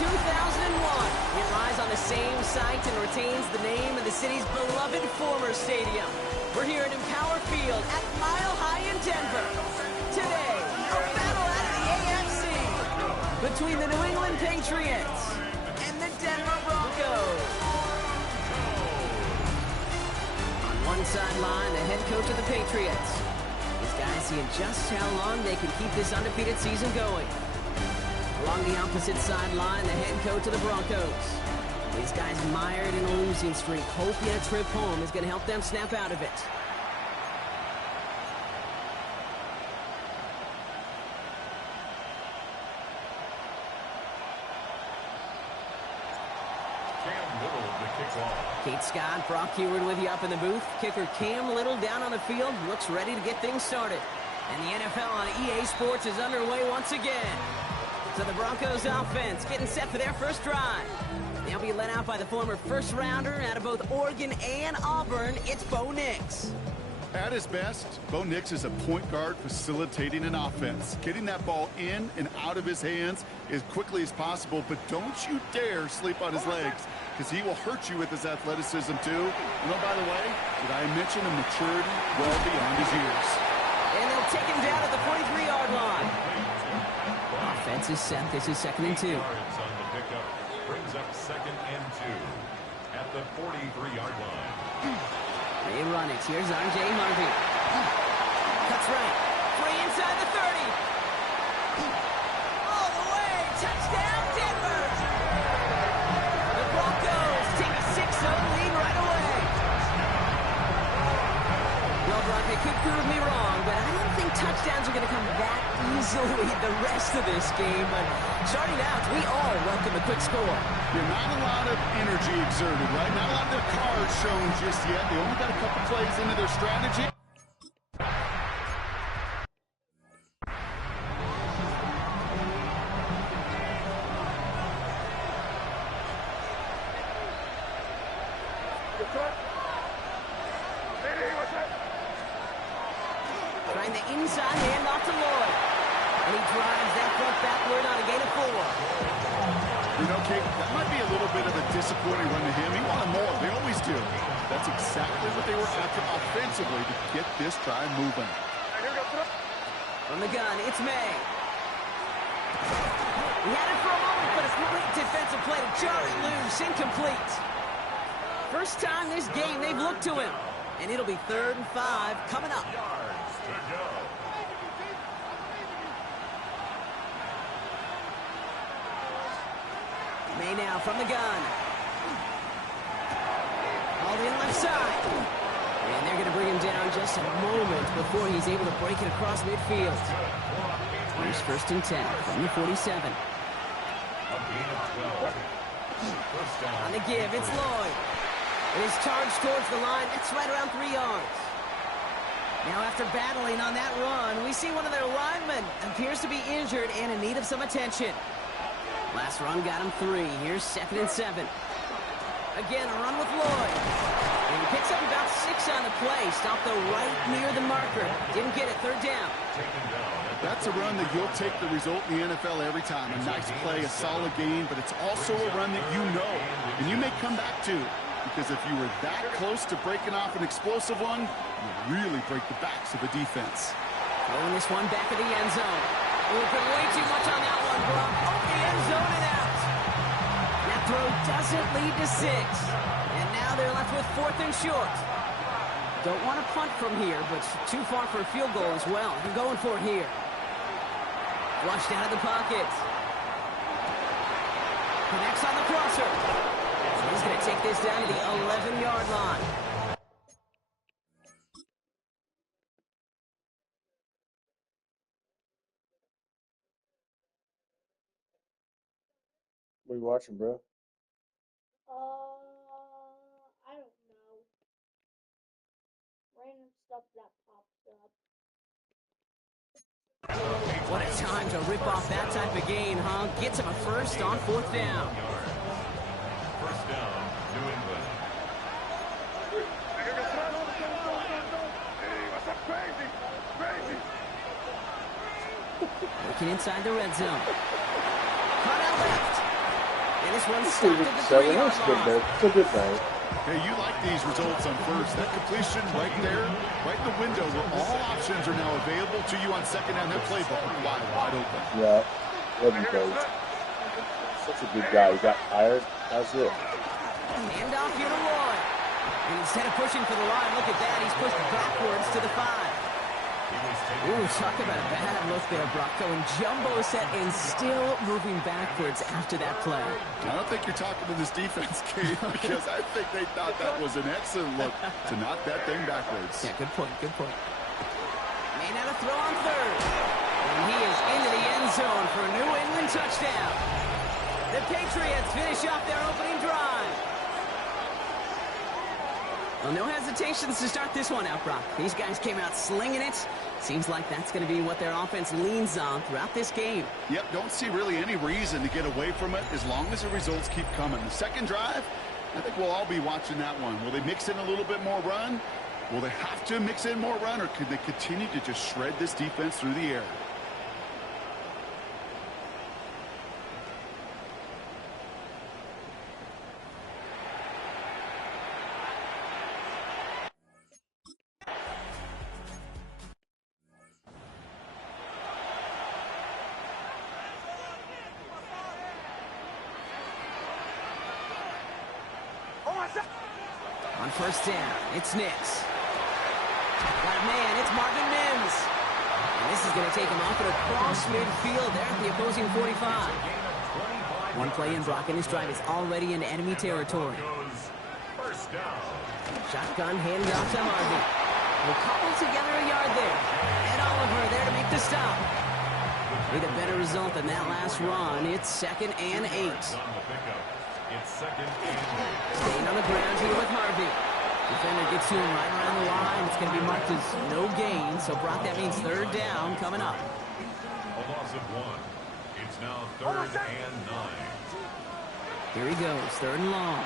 2001, it lies on the same site and retains the name of the city's beloved former stadium. We're here at Empower Field at Mile High in Denver. Today, a battle out of the AFC between the New England Patriots and the Denver Broncos. On one sideline, the head coach of the Patriots. These guys seeing just how long they can keep this undefeated season going. Along the opposite sideline, the head coach of the Broncos. These guys mired in a losing streak, hoping a trip home is going to help them snap out of it. Kate Scott, Brock Heward with you up in the booth. Kicker Cam Little down on the field, looks ready to get things started. And the NFL on EA Sports is underway once again. So the Broncos offense getting set for their first drive. They'll be led out by the former first-rounder out of both Oregon and Auburn. It's Bo Nix. At his best, Bo Nix is a point guard facilitating an offense, getting that ball in and out of his hands as quickly as possible, but don't you dare sleep on his legs, because he will hurt you with his athleticism too. And oh, by the way, did I mention a maturity well beyond his years? And they'll take him down at the 43-yard line. Offense is set. This is 2nd and 2. Yards on the pickup brings up 2nd and 2 at the 43-yard line. They run it. Here's R.J. Harvey. Cuts right. Free inside the 30. All the way. Touchdown, Denver. The Broncos take a 6-0 lead right away. Well, Brock, they could prove me wrong, but I don't think touchdowns are going to come that easily the rest of this game. But starting out, we all welcome a quick score. Yeah, not a lot of energy exerted, right? Not a lot of their cards shown just yet. They only got a couple plays into their strategy. Trying the inside handoff to Lloyd. And he drives that front backward on a gain of 4. You know, Kate, that might be a little bit of a disappointing run to him. He wanted more. They always do. That's exactly what they were after offensively to get this drive moving. From the gun, it's May. He had it for a moment, but a great defensive play to jar it loose. Incomplete. First time this game they've looked to him. And it'll be 3rd and 5 coming up. Yards to go. May now from the gun. All in left side. And they're going to bring him down just a moment before he's able to break it across midfield. Here's 1st and 10 from the 47. On the give, it's Lloyd. It is charged towards the line. That's right around 3 yards. Now after battling on that run, we see one of their linemen appears to be injured and in need of some attention. Last run got him 3. Here's 2nd and 7. Again, a run with Lloyd. And he picks up about 6 on the play. Stopped though right near the marker. Didn't get it. 3rd down. That's a run that you'll take the result in the NFL every time. A nice play, a solid game, but it's also a run that you know and you may come back to. Because if you were that close to breaking off an explosive one, you really break the backs of the defense. Throwing this one back of the end zone. Oh, put way too much on that one, Brock. Over the end zone and out. That throw doesn't lead to 6. And now they're left with 4th and short. Don't want to punt from here, but too far for a field goal as well. They're going for it here. Flushed out of the pocket. Connects on the crosser. He's going to take this down to the 11-yard line. What are you watching, bro? I don't know. Random stuff that pops up. What a time to rip off that type of gain, huh? Gets him a first on 4th down. First down, New England. Looking inside the red zone. Caught out left. this one Let's stopped see, at the 7. 3-yard That's a good line. night. It's a good night. Hey, you like these results on first. That completion right there, right in the window where all options are now available to you on second down. That playbook wide open. Yeah, wasn't great. Such a good guy. He got tired. That's it. Hand off here to Roy. And instead of pushing for the line, look at that. He's pushed backwards to the 5. Ooh, talk about a bad look there, Brock. Going jumbo set and still moving backwards after that play. I don't think you're talking to this defense, Kate, because I think they thought that was an excellent look to knock that thing backwards. Yeah, good point, good point. Made out a throw on third. And he is into the end zone for a New England touchdown. The Patriots finish off their opening drive. Well, no hesitations to start this one out, Brock. These guys came out slinging it. Seems like that's going to be what their offense leans on throughout this game. Yep, don't see really any reason to get away from it as long as the results keep coming. The second drive, I think we'll all be watching that one. Will they mix in a little bit more run? Will they have to mix in more run, or could they continue to just shred this defense through the air? On first down, it's Nix. Got a man, it's Marvin Mims. And this is going to take him off and across midfield there at the opposing 45. One play in, Brock, and his drive is already in enemy territory. Shotgun handoff to Marvin. We'll cobble together a yard there. And Oliver there to make the stop. With a better result than that last run, it's 2nd and 8. Staying on the ground here with Harvey. Defender gets to him right around the line. It's going to be marked as no gain. So, Brock, that means third down coming up. A loss of 1. It's now 3rd and 9. Here he goes, 3rd and long.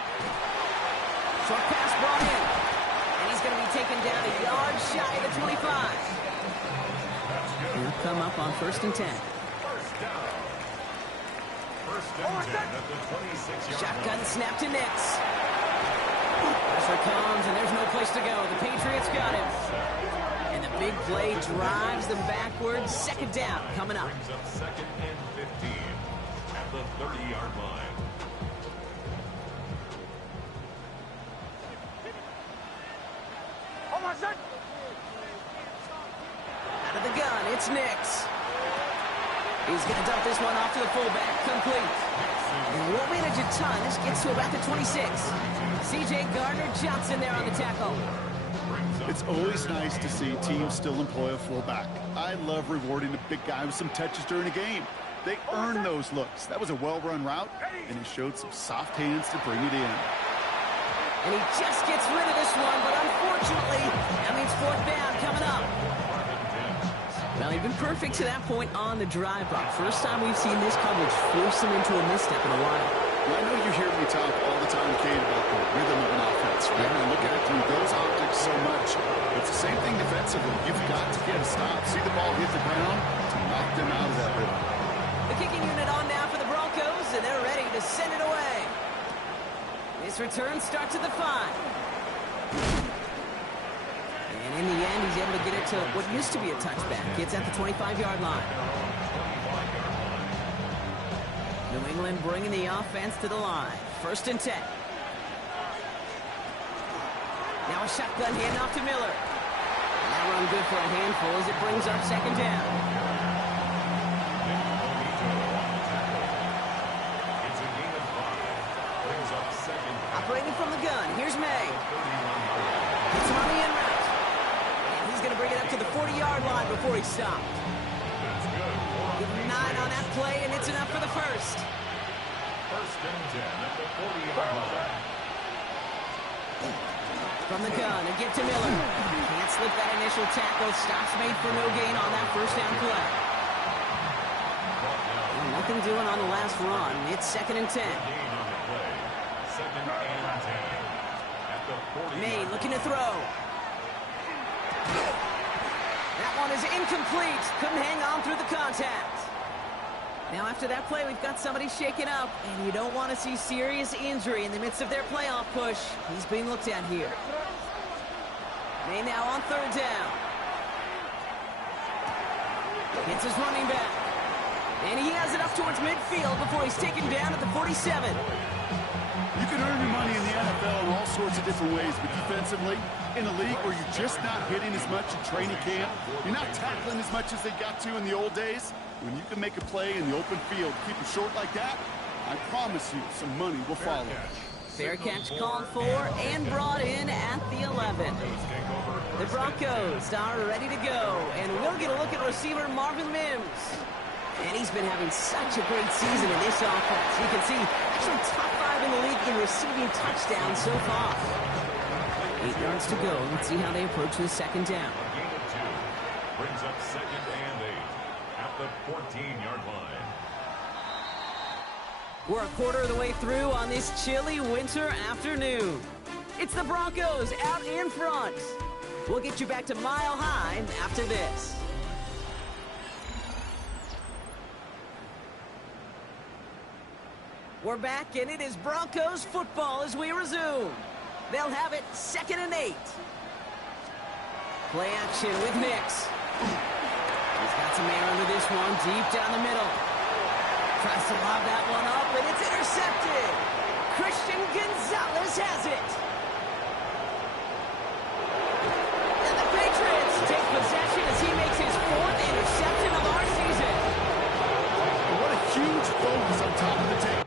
Short pass brought in. And he's going to be taken down a yard shy of the 25. He'll come up on 1st and 10. Shotgun snap to Nix. Pressure comes, and there's no place to go. The Patriots got him. And the big play drives them backwards. 2nd down coming up. Brings up 2nd and 15 at the 30-yard line. Out of the gun, it's Nix. He's going to dump this one off to the fullback. Complete. And won't manage a ton. This gets to about the 26. C.J. Gardner-Johnson there on the tackle. It's always nice to see teams still employ a fullback. I love rewarding a big guy with some touches during a game. They earn those looks. That was a well-run route, and he showed some soft hands to bring it in. And he just gets rid of this one, but unfortunately, that means 4th down coming up. Well, he's been perfect to that point on the drive, Brock. First time we've seen this coverage force him into a misstep in a while. Well, I know you hear me talk all the time, Kate, about the rhythm of an offense, right? And I look at it through those optics so much. It's the same thing defensively. You've got to get a stop, see the ball hit the ground to knock them out of that rhythm. The kicking unit on now for the Broncos, and they're ready to send it away. This return starts at the 5. And in the end, he's able to get it to what used to be a touchback. It's at the 25-yard line. New England bringing the offense to the line. 1st and 10. Now a shotgun handoff to Miller. And that run good for a handful as it brings up 2nd down. Operating from the gun, here's May. Gets him on the in route. And he's going to bring it up to the 40-yard line before he's stopped. Give him 9 on that play, and it's enough for the first. 1st and 10 at the 40-yard line. From the gun, and get to Miller. Can't slip that initial tackle. Stops made for no gain on that 1st down play. Well, nothing doing on the last run. It's 2nd and 10. May looking to throw. That one is incomplete. Couldn't hang on through the contact. Now after that play, we've got somebody shaken up, and you don't want to see serious injury in the midst of their playoff push. He's being looked at here. May now on third down. Hits his running back. And he has it up towards midfield before he's taken down at the 47. You can earn your money in the NFL in all sorts of different ways, but defensively, in a league where you're just not hitting as much in training camp, you're not tackling as much as they got to in the old days, when you can make a play in the open field, keep it short like that, I promise you some money will follow. Fair catch called for and brought in at the 11. The Broncos are ready to go, and we'll get a look at receiver Marvin Mims. And he's been having such a great season in this offense. You can see, actually top 5 in the league in receiving touchdowns so far. 8 yards to go. Let's see how they approach the second down. A gain of 2 brings up second and 8 at the 14-yard line. We're a quarter of the way through on this chilly winter afternoon. It's the Broncos out in front. We'll get you back to Mile High after this. We're back, and it is Broncos football as we resume. They'll have it 2nd and 8. Play action with Nix. He's got some air under this one, deep down the middle. Tries to lob that one up, and it's intercepted. Christian Gonzalez has it. And the Patriots take possession as he makes his 4th interception of our season. What a huge focus on top of the table.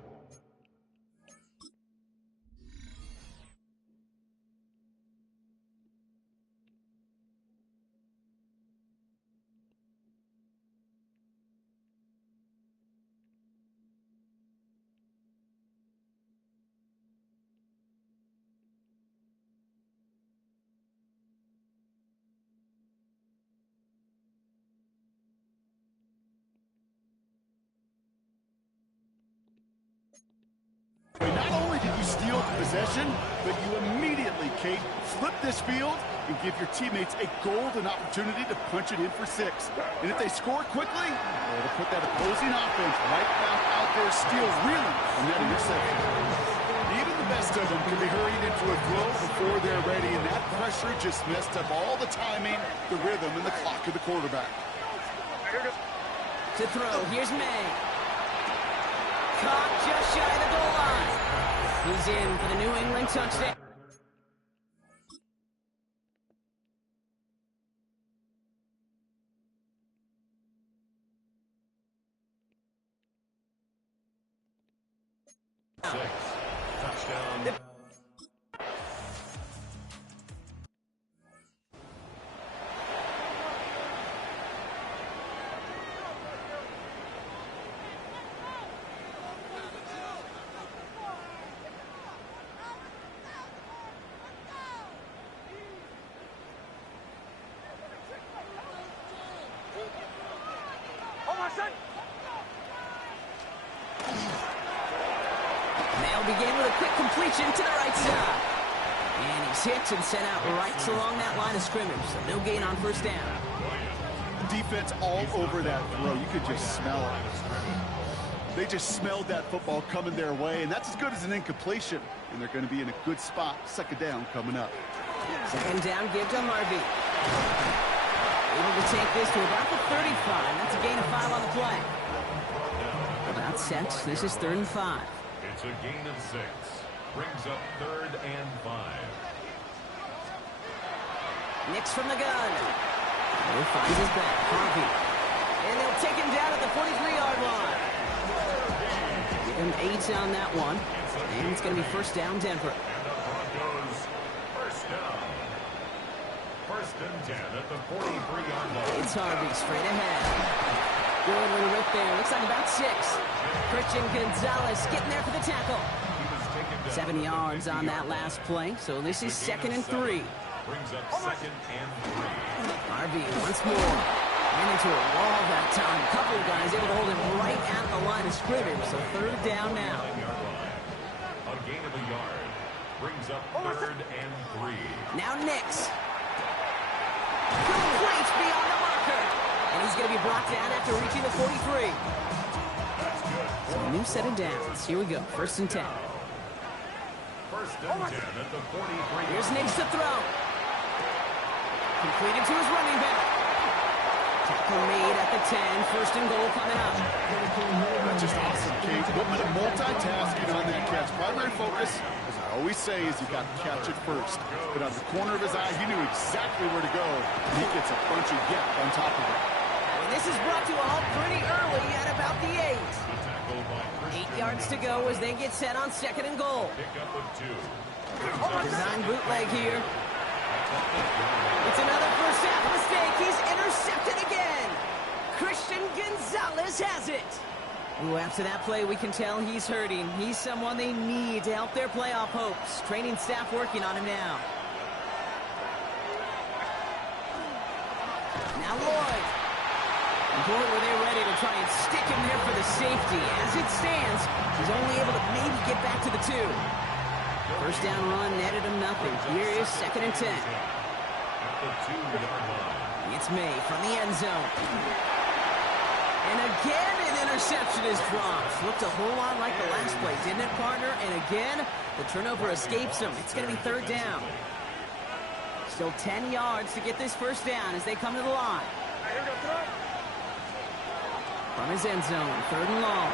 Not only did you steal the possession, but you immediately, Kate, flip this field and give your teammates a golden opportunity to punch it in for 6. And if they score quickly, it'll put that opposing offense right back out there, steal really on that interception. Even the best of them can be hurried into a throw before they're ready, and that pressure just messed up all the timing, the rhythm, and the clock of the quarterback. To throw, here's May. Caught just shy of the goal line. He's in for the New England touchdown. Touchdown. They'll begin with a quick completion to the right side. And he's hit and sent out right along that line of scrimmage, so no gain on first down. Defense all over that throw. You could just smell it. They just smelled that football coming their way, and that's as good as an incompletion. And they're going to be in a good spot. Second down coming up. Second down, give to Harvey. Able to take this to about the 35. That's a gain of 5 on the play. About set. This is 3rd and 5. It's a gain of 6. Brings up 3rd and 5. Nix from the gun. He finds his back. Harvey. And they'll take him down at the 43-yard line. Give him 8 on that one. And it's going to be first down, Denver. And the Broncos first down. 1st and 10 at the 43-yard line. It's Harvey straight ahead. Good little rip there. Looks like about 6. Christian Gonzalez getting there for the tackle. He was taken down 7 yards on that last play, so this is 2nd and 3. Brings up 2nd and 3. Harvey once more. Ran into a wall that time. A couple of guys able to hold him right at the line of scrimmage, so 3rd down now. 9-yard line. A gain of a yard. Brings up 3rd and 3. Now Nix. Complete beyond the marker. And he's going to be brought down after reaching the 43. So a new set of downs. Here we go. 1st and 10. First and 10 at the 43. Here's Nix to throw. Completed to his running back. Tackle made at the 10. 1st and goal coming up. That's just awesome, Kate. Multitasking on that catch. Primary focus, as I always say, is you got to catch it first. But out of the corner of his eye, he knew exactly where to go. And he gets a bunch of yap on top of it. And this is brought to a halt pretty early at about the 8. 8 yards to go as they get set on 2nd and goal. Pick up of 2. Design bootleg here. It's another first half mistake. He's intercepted again. Christian Gonzalez has it. Ooh, after that play, we can tell he's hurting. He's someone they need to help their playoff hopes. Training staff working on him now. Now Lloyd. Boy, were they ready to try and stick him there for the safety. As it stands, he's only able to maybe get back to the 2. First down run netted him nothing. Here is 2nd and 10. At the 2-yard line. It's May from the end zone. And again, an interception is dropped. Looked a whole lot like the last play, didn't it, partner? And again, the turnover escapes him. It's going to be 3rd down. Still 10 yards to get this first down as they come to the line. From his end zone, 3rd and long.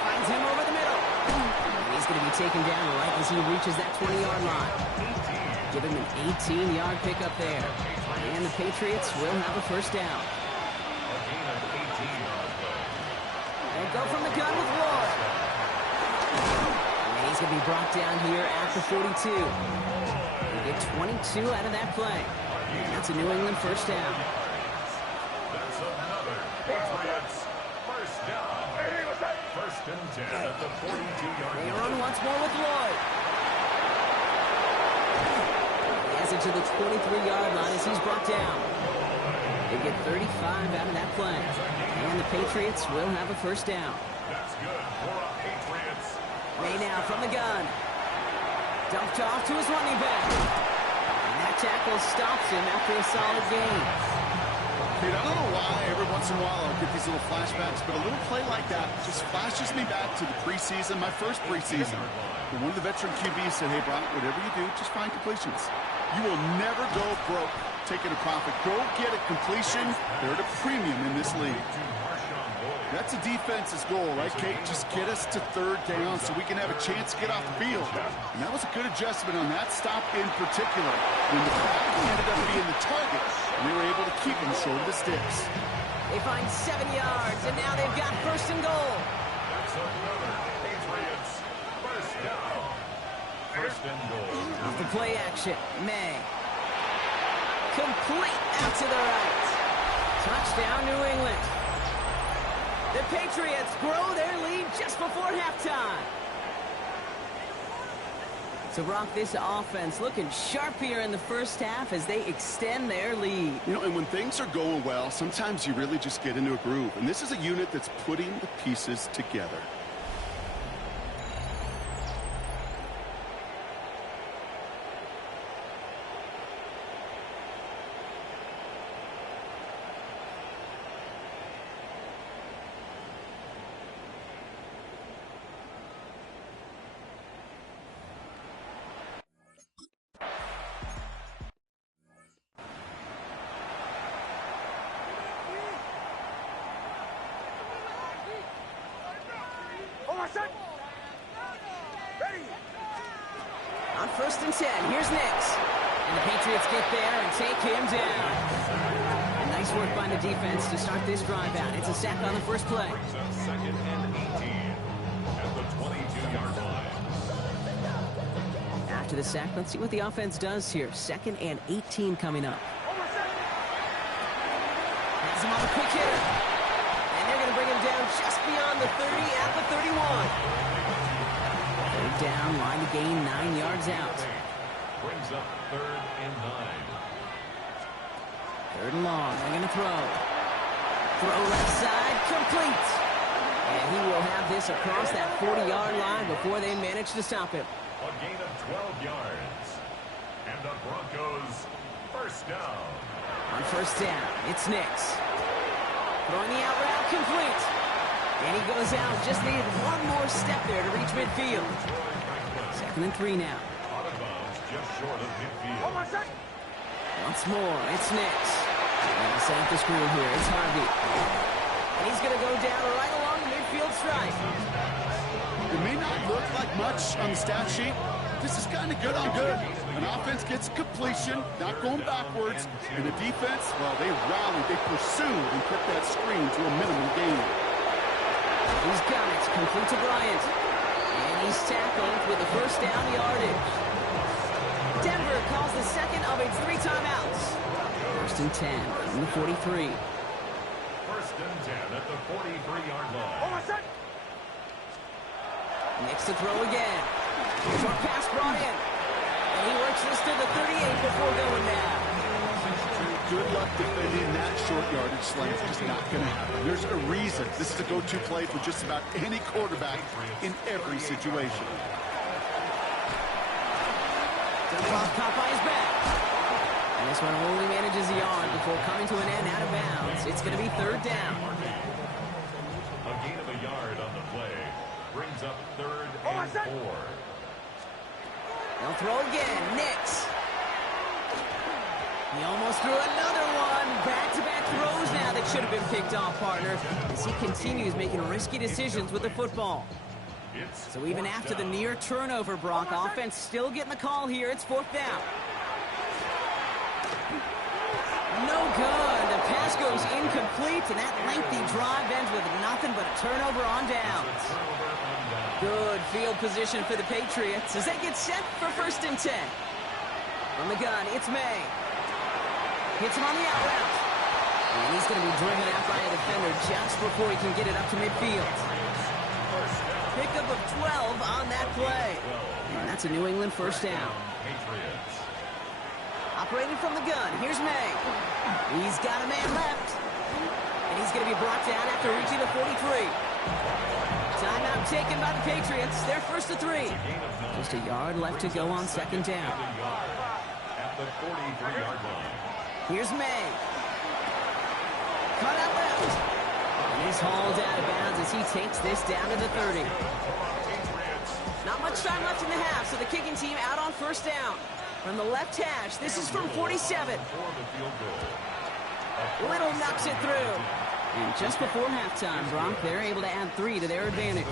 Finds him over the middle. And he's going to be taken down right as he reaches that 20-yard line. Give him an 18-yard pickup there. And the Patriots will have a first down. A gain of 18 on the play. They'll go from the gun with Lloyd. And he's going to be brought down here at the 42. They get 22 out of that play. And that's a New England first down. That's another Patriots first down. First and 10 at the 42-yard They line. run once more with Lloyd. He has it to the 23-yard line as he's brought down. They get 35 out of that play. And the Patriots will have a first down. That's good for a Patriots. May now from the gun. Dumped off to his running back. And that tackle stops him after a solid gain. Dude, I don't know why every once in a while I'll get these little flashbacks, but a little play like that just flashes me back to the preseason, my first preseason. And one of the veteran QBs said, hey, Brock, whatever you do, just find completions. You will never go broke taking a profit. Go get a completion. They're at a premium in this league. That's a defense's goal, right, Kate? Just get us to 3rd down so we can have a chance to get off the field. And that was a good adjustment on that stop in particular. When the back ended up being the target, we were able to keep him short of the sticks. They find 7 yards, and now they've got 1st and goal. That's another Patriots first down. First and goal. Off the play action, May. Complete out to the right. Touchdown, New England. The Patriots grow their lead just before halftime. So, Brock, this offense looking sharp here in the first half as they extend their lead. You know, and when things are going well, sometimes you really just get into a groove. And this is a unit that's putting the pieces together. On 1st and 10, here's Nix. And the Patriots get there and take him down. And nice work by the defense to start this drive out. It's a sack on the first play. Brings up 2nd and 18 at the 22-yard line. After the sack, let's see what the offense does here. 2nd and 18 coming up. Has him on a quick hitter. And they're going to bring him down just beyond the 30 at the 31. Third down, line to gain 9 yards out. Brings up 3rd and 9. 3rd and long, they're going to throw. Throw left side, complete. And he will have this across that 40-yard line before they manage to stop him. A gain of 12 yards. And the Broncos first down. On 1st down, it's Nix. Throwing the out route, complete. And he goes out. Just needed one more step there to reach midfield. 2nd and 3 now. Out of bounds, just short of midfield. Once more, it's Nix. And set up the screen here. It's Harvey. And he's going to go down right along the midfield stripe. It may not look like much on the stat sheet. This is kind of good on good. An offense gets completion, not going backwards. And the defense, well, they rallied, they pursued, and kept that screen to a minimum gain. He's got it. Complete to Bryant. And he's tackled with the first down yardage. Denver calls the second of its 3 timeouts. 1st and 10 from the 43. 1st and 10 at the 43-yard line. Next to throw again. Short pass brought in. And he works this to the 38 before going down. Good luck defending that short yardage slant. Just not going to happen. There's a reason. This is a go-to play for just about any quarterback in every situation. Caught by his back. And this one only manages a yard before coming to an end out of bounds. It's going to be 3rd down. A gain of a yard on the play brings up 3rd and 4. They'll throw again. Nix. He almost threw another one. Back-to-back throws now that should have been picked off, partner, as he continues making risky decisions with the football. So even after the near turnover, Brock, offense still getting the call here. It's 4th down. No good. The pass goes incomplete, and that lengthy drive ends with nothing but a turnover on downs. Good field position for the Patriots as they get set for 1st and 10. From the gun, it's May. Hits him on the out route. And he's going to be driven out by a defender just before he can get it up to midfield. Pickup of 12 on that play. And that's a New England 1st down. Operating from the gun, here's May. He's got a man left. And he's going to be brought down after reaching the 43. Timeout taken by the Patriots. They're 1st to 3. Just a yard left to go on 2nd down. At the 43-yard line. Here's May. Cut out left. And he's hauled out of bounds as he takes this down to the 30. Not much time left in the half, so the kicking team out on 1st down. From the left hash, this is from 47. Little knocks it through. And just before halftime, Bronk, they're able to add 3 to their advantage.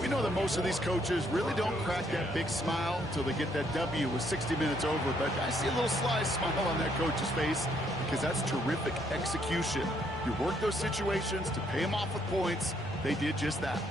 We know that most of these coaches really don't crack that big smile until they get that W with 60 minutes over, but I see a little sly smile on that coach's face because that's terrific execution. You work those situations to pay them off with points. They did just that.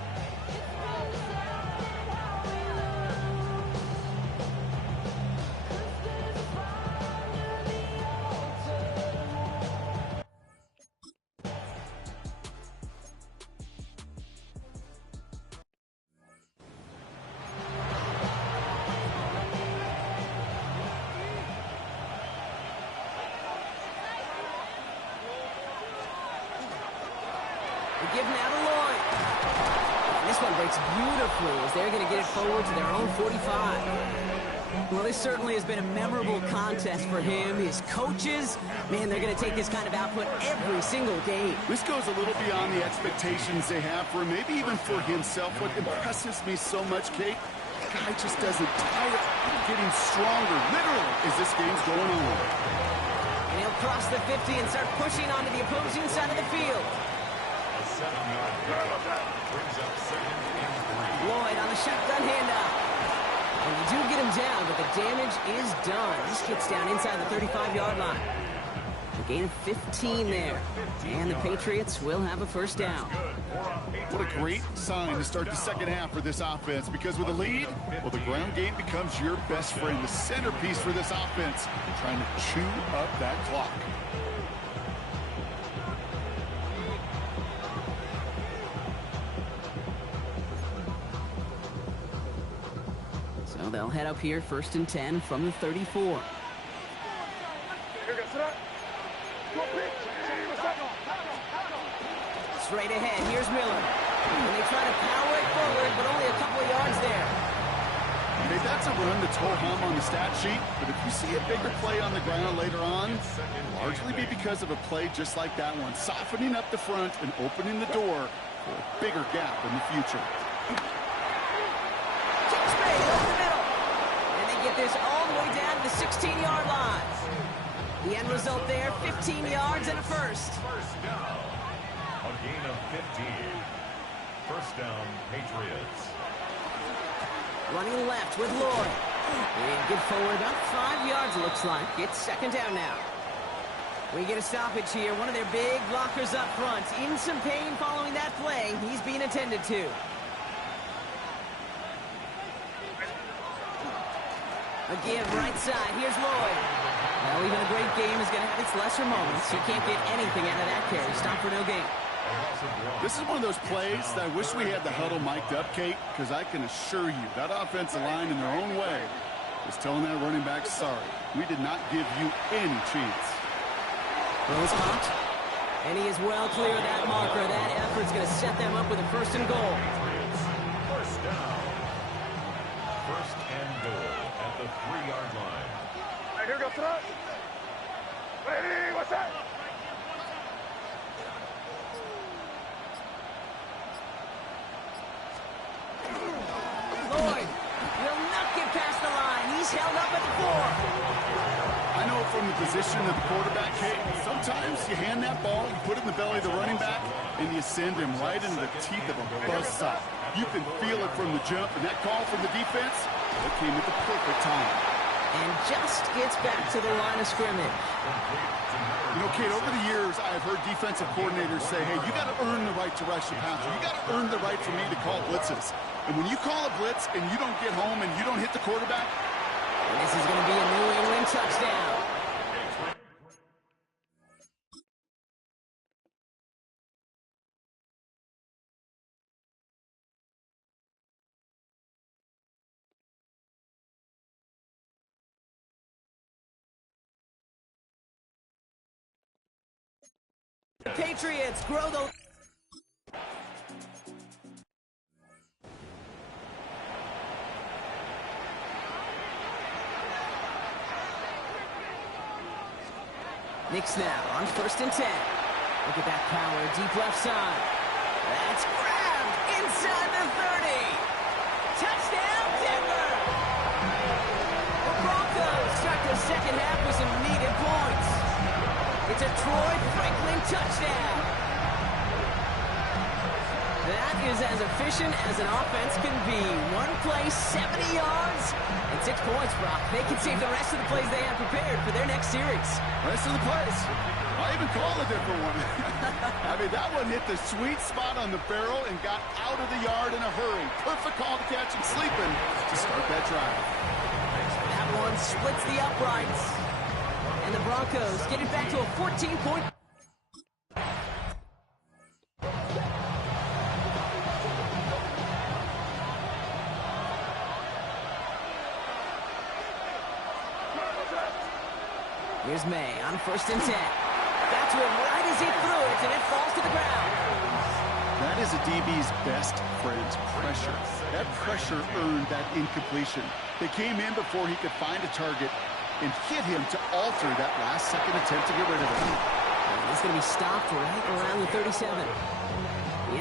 Giving out a line. And this one breaks beautifully as they're going to get it forward to their own 45. Well, this certainly has been a memorable contest for him. His coaches, man, they're going to take this kind of output every single game. This goes a little beyond the expectations they have for him, maybe even for himself. What impresses me so much, Kate, the guy just doesn't tire, getting stronger, literally, as this game's going on. And he'll cross the 50 and start pushing onto the opposing side of the field. 7-yard pickup brings up 2nd and 3. Lloyd on the shotgun handoff. And you do get him down, but the damage is done. This gets down inside the 35-yard line. A gain of 15 there. And the Patriots will have a 1st down. What a great sign to start the second half for this offense, because with a lead, well, the ground game becomes your best friend, the centerpiece for this offense, trying to chew up that clock. So they'll head up here 1st and 10 from the 34. Straight ahead, here's Miller. And they try to power it forward, but only a couple of yards there. Okay, that's a run that's ho-hum on the stat sheet, but if you see a bigger play on the ground later on, it'll largely be because of a play just like that one, softening up the front and opening the door for a bigger gap in the future. Kick straight over the middle. And they get this all the way down to the 16-yard line. The end result there, 15 yards and a first. First down. A gain of 15. First down, Patriots. Running left with Lloyd. And good forward, about 5 yards it looks like. It's second down now. We get a stoppage here. One of their big blockers up front. In some pain following that play. He's being attended to. Again, right side. Here's Lloyd. Well, even a great game is going to have its lesser moments. You can't get anything out of that carry. Stop for no gain. This is one of those plays that I wish we had the huddle mic'd up, Kate, because I can assure you that offensive line in their own way is telling that running back, sorry, we did not give you any chance. Throws hot. And he is well clear of that marker. That effort's going to set them up with a first and goal. First down. First and goal at the 3-yard line. Right, here goes front. Ready, what's that? Lloyd will not get past the line. He's held up at the 4. I know from the position of the quarterback, Kate, sometimes you hand that ball, you put it in the belly of the running back, and you send him right into the teeth of a buzzsaw. You can feel it from the jump, and that call from the defense, that came at the perfect time. And just gets back to the line of scrimmage. You know, Kate, over the years, I've heard defensive coordinators say, hey, you got to earn the right to rush the passer. You got to earn the right for me to call blitzes. And when you call a blitz and you don't get home and you don't hit the quarterback, and this is going to be a New England touchdown. Patriots grow the... Knicks now on first and 10. Look at that power, deep left side. That's grabbed inside the 30. Touchdown, Denver! The Broncos start the second half with some needed points. It's a Troy Franklin touchdown. That is as efficient as an offense can be. One play, 70 yards, and 6 points, Brock. They can save the rest of the plays they have prepared for their next series. rest of the plays, I even call a different one. I mean, that one hit the sweet spot on the barrel and got out of the yard in a hurry. Perfect call to catch him sleeping to start that drive. That one splits the uprights. And the Broncos get it back to a 14-point... Here's May on first and 10. Got to him right as he threw it, and it falls to the ground. That is a DB's best friend, pressure. That pressure earned that incompletion. They came in before he could find a target and hit him to alter that last-second attempt to get rid of it. He's going to be stopped right around the 37.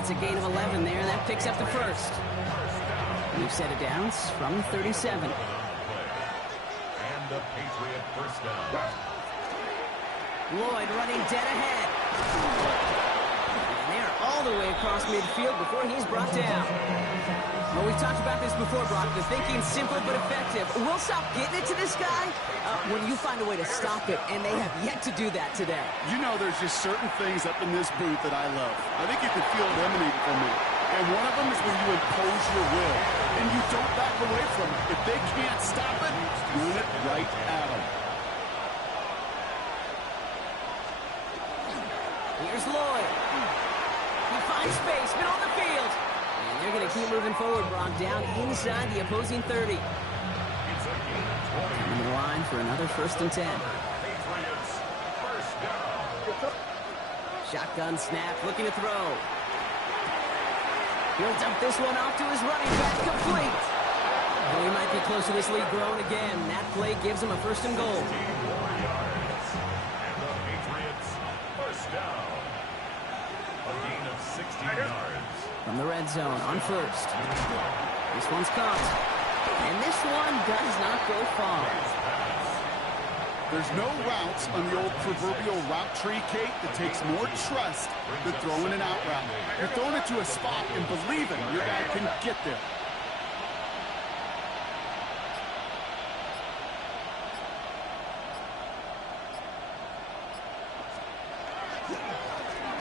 It's a gain of 11 there. That picks up the first. We've set it down from 37. And the Patriot first down. Lloyd running dead ahead. And they're all the way across midfield before he's brought down. Well, we've talked about this before, Brock. The thinking's simple but effective. We'll stop getting it to this guy when you find a way to stop it, and they have yet to do that today. You know there's just certain things up in this booth that I love. I think you can feel it emanating from me. And one of them is when you impose your will, and you don't back away from it. If they can't stop it, run it right at them. Here's Lloyd. He finds space, middle of the field. And they're going to keep moving forward, Brock, down inside the opposing 30. Coming to the line for another first and 10. Patriots first down. Shotgun snap, looking to throw. He'll dump this one off to his running back, complete. And he might be close to this lead growing again. That play gives him a first and goal. 4 yards. And the Patriots first down. A gain of 16 yards. From the red zone on first. This one's caught. And this one does not go far. There's no routes on the old proverbial route tree, Kate, that takes more trust than throwing an out route. You're throwing it to a spot and believing your guy can get there.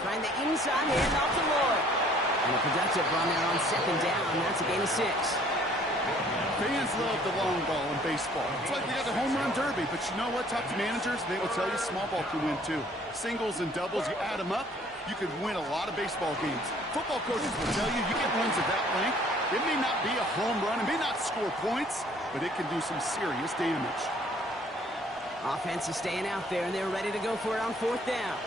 Trying the inside handoff to Lloyd. And a productive run there on second down. That's a gain of 6. Fans love the long ball in baseball. It's like they got the home run derby, but you know what? Talk to managers, they will tell you small ball can win too. Singles and doubles, you add them up, you could win a lot of baseball games. Football coaches will tell you, you get runs of that length, it may not be a home run, it may not score points, but it can do some serious damage. Offense is staying out there, and they're ready to go for it on fourth down.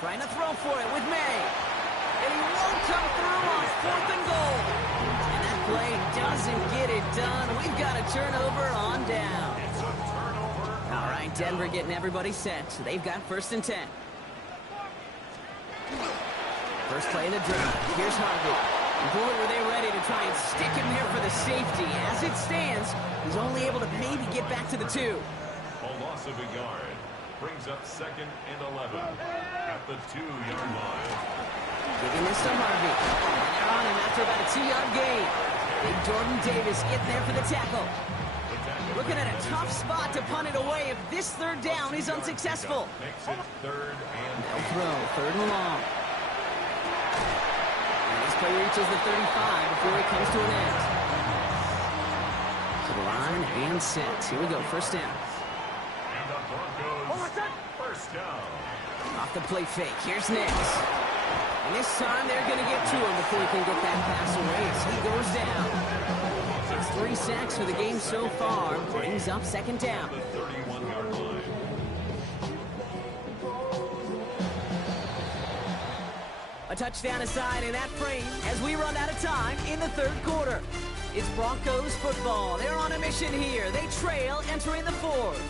Trying to throw for it with May. And he won't come through on fourth and goal. And that play doesn't get it done. We've got a turnover on down. All right, Denver getting everybody set. They've got first and 10. First play of the drive. Here's Harvey. Boy, were they ready to try and stick him here for the safety. As it stands, he's only able to maybe get back to the 2. A loss of a yard brings up second and 11 at the 2-yard line. Giving this to Harvey. And they're on him after about a 2-yard gain. Big Jordan Davis getting there for the tackle. Looking at a tough spot to punt it away if this third down is unsuccessful. Makes it third and They'll throw, third and long. And this play reaches the 35 before it comes to an end. To the line and set. Here we go, first down. And the Broncos first down. Off the play fake. Here's Nix. And this time they're going to get to him before he can get that pass away as he goes down. It's 3 sacks for the game so far. Brings up second down. The 31-yard line. A touchdown aside in that frame as we run out of time in the third quarter. It's Broncos football. They're on a mission here. They trail entering the fourth.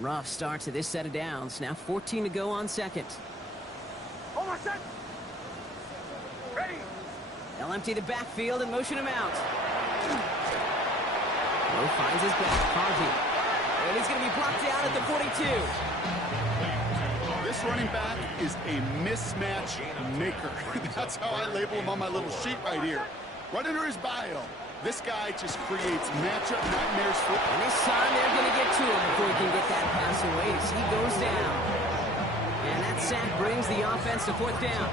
Rough start to this set of downs. Now 14 to go on second. Almost set. Ready. They'll empty the backfield and motion him out. Lowe finds his back. Harvey. And he's going to be blocked down at the 42. This running back is a mismatch maker. That's how I label him on my little sheet right here. Right under his bio. This guy just creates matchup nightmares for... And this time they're going to get to him before he can get that pass away as he goes down. And that sack brings the offense to fourth down.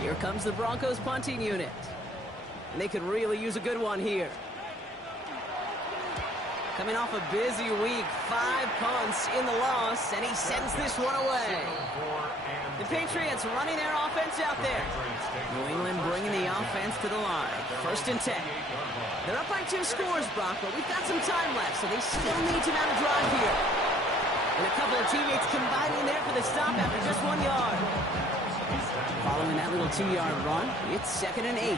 Here comes the Broncos punting unit. And they could really use a good one here. Coming off a busy week, 5 punts in the loss, and he sends this one away. The Patriots running their offense out there. New England bringing the offense to the line. First and 10. They're up by 2 scores, Brock, but we've got some time left, so they still need to mount a drive here. And a couple of teammates combining there for the stop after just 1 yard. Following that little 2-yard run, it's second and 8.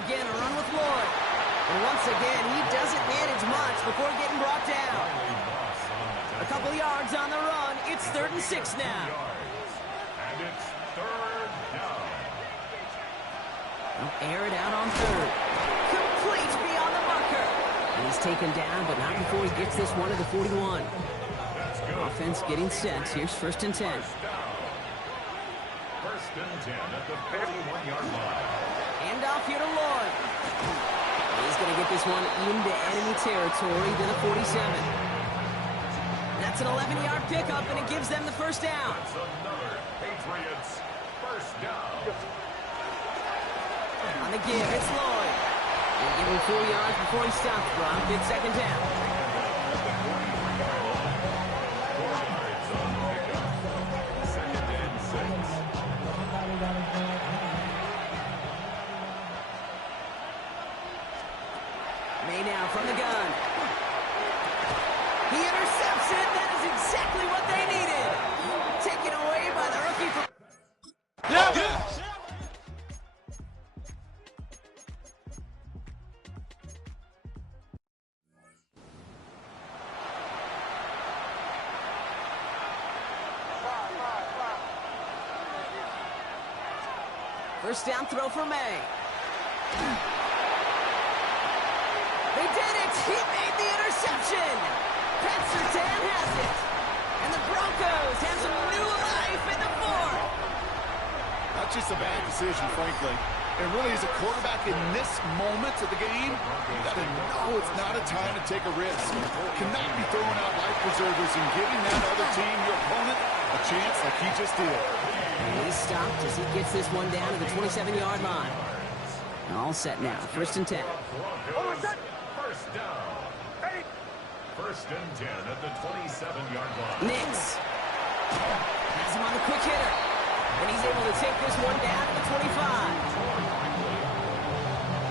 Again, a run with Lloyd. And once again, he doesn't manage much before getting brought down. A couple yards on the run. It's 3rd and 6 now. And it's third down. They'll air it out on third. Complete beyond the marker. And he's taken down, but not before he gets this one to the 41. Offense getting set. Here's 1st and 10. First and 10 at the 41-yard line. Hand off here to Lloyd. He's going to get this one into enemy territory to the 47. That's an 11-yard pickup, and it gives them the first down. That's another Patriots first down. On the give, it's Lloyd. They give him 4 yards before he stops, Brock. It's second down. At the 43-yard line. 4 yards on the pickup. Second and 6. interception. That is exactly what they needed. Taken away by the rookie from... First down throw for May. They did it! He made the interception! Patriots has it! And the Broncos have some new life in the fourth! That's just a bad decision, frankly. And really, as a quarterback in this moment of the game, you got to know it's not a time to take a risk. Cannot be throwing out life preservers and giving that other team, your opponent, a chance like he just did. And he's stopped as he gets this one down to the 27-yard line. All set now. First and 10. First down. First and 10 at the 27-yard line. Nix has him on the quick hitter. And he's able to take this one down to the 25.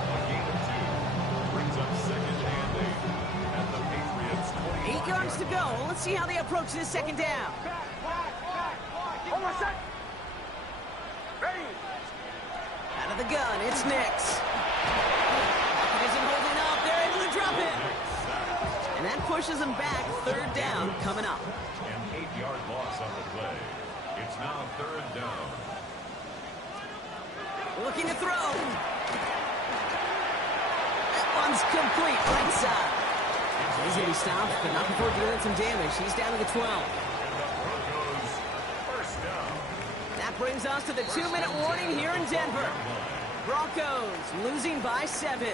A gain of 2 brings up second and 8 at the Patriots 20. 8 yards to go. Let's see how they approach this second down. Out of the gun, it's Nix. It isn't holding up. They're able to drop it. And that pushes them back. Third down coming up. An 8-yard loss on the play. It's now third down. Looking to throw. That one's complete. Right side. He's going to be stopped, but not before doing some damage. He's down to the 12. Broncos first down. That brings us to the 2-minute warning here in Denver. Broncos losing by 7.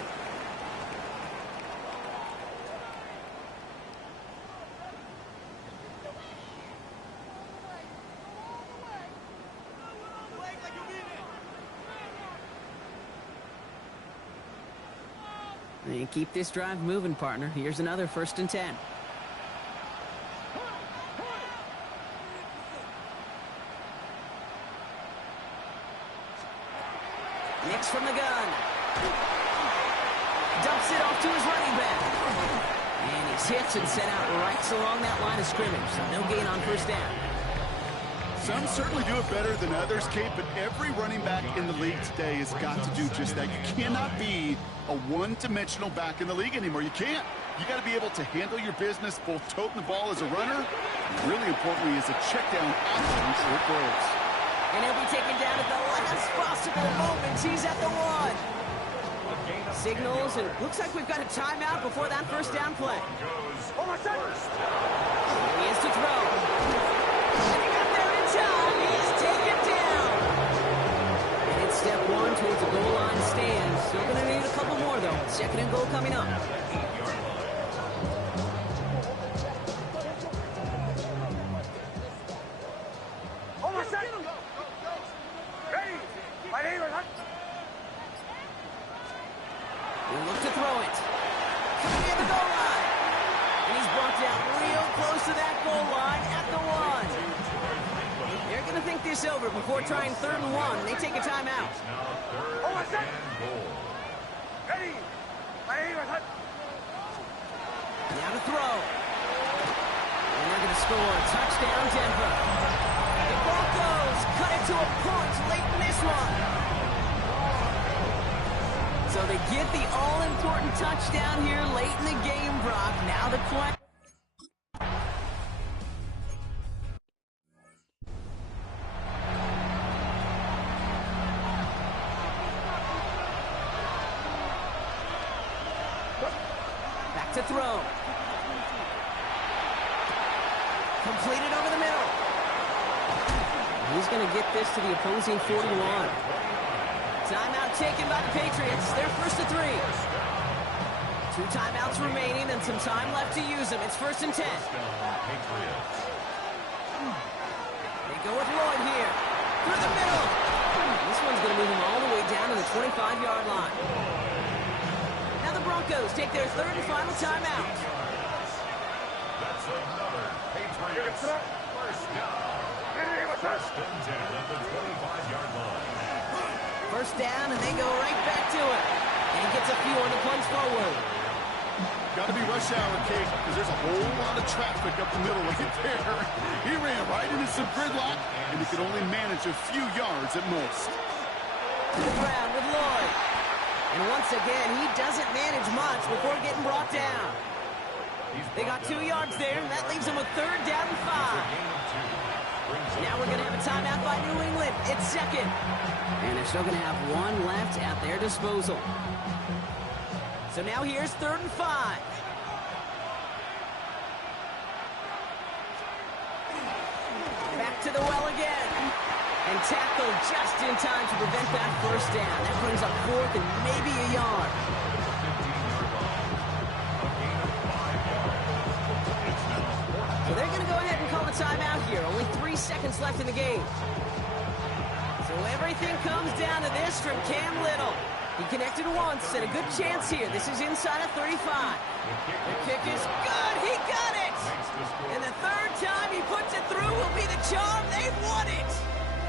And keep this drive moving, partner. Here's another first and 10. Nix from the gun. Dumps it off to his running back. And he's hit and sent out right along that line of scrimmage. So no gain on first down. Some certainly do it better than others, Kate, but every running back in the league today has got to do just that. You cannot be a one-dimensional back in the league anymore. You can't. You got to be able to handle your business, both toting the ball as a runner, and really importantly as a check down option on short throws. And he'll be taken down at the last possible moment. He's at the 1. Signals, and looks like we've got a timeout before that first down play. Here he is to throw. And he got there in time. He's taken down. And it's step 1 towards the goal line stand. Still going to need a couple more, though. Second and goal coming up. We'll look to throw it. Coming in the goal line. And he's brought down real close to that goal line at the 1. They're going to think this over before trying third and 1. They take a timeout. Now to throw. And they're going to score. Touchdown, Denver. The Broncos cut it to a point late in this one. So they get the all-important touchdown here late in the game, Brock. Now the question. Back to throw. Completed over the middle. He's going to get this to the opposing 41. Timeout taken by the Patriots. They're first to 3. 2 timeouts remaining and some time left to use them. It's first and 10. They go with Lloyd here. Through the middle. This one's going to move him all the way down to the 25-yard line. Now the Broncos take their third and final timeout. That's another Patriots first down. First and 10 at the 25-yard line. First down, and they go right back to it. And he gets a few on the punch forward. Got to be rush hour, Kate, because there's a whole lot of traffic up the middle. Look at there. He ran right into some gridlock, and he could only manage a few yards at most. To the ground with Lloyd. And once again, he doesn't manage much before getting brought down. They got 2 yards there, and that leaves them with 3rd down and 5. Now we're going to have a timeout by New England. It's second. And they're still going to have 1 left at their disposal. So now here's 3rd and 5. Back to the well again. And tackled just in time to prevent that 1st down. That brings up 4th and maybe a yard. So they're going to go ahead and call a timeout here. Only 3 seconds left in the game. So everything comes down to this from Cam Little. He connected once and a good chance here. This is inside of 35. The kick is good. He got it. And the 3rd time he puts it through will be the charm. They've won it.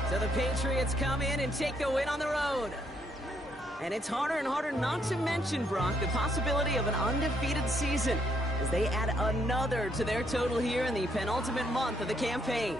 So the Patriots come in and take the win on the road. And it's harder and harder not to mention, Brock, the possibility of an undefeated season as they add another to their total here in the penultimate month of the campaign.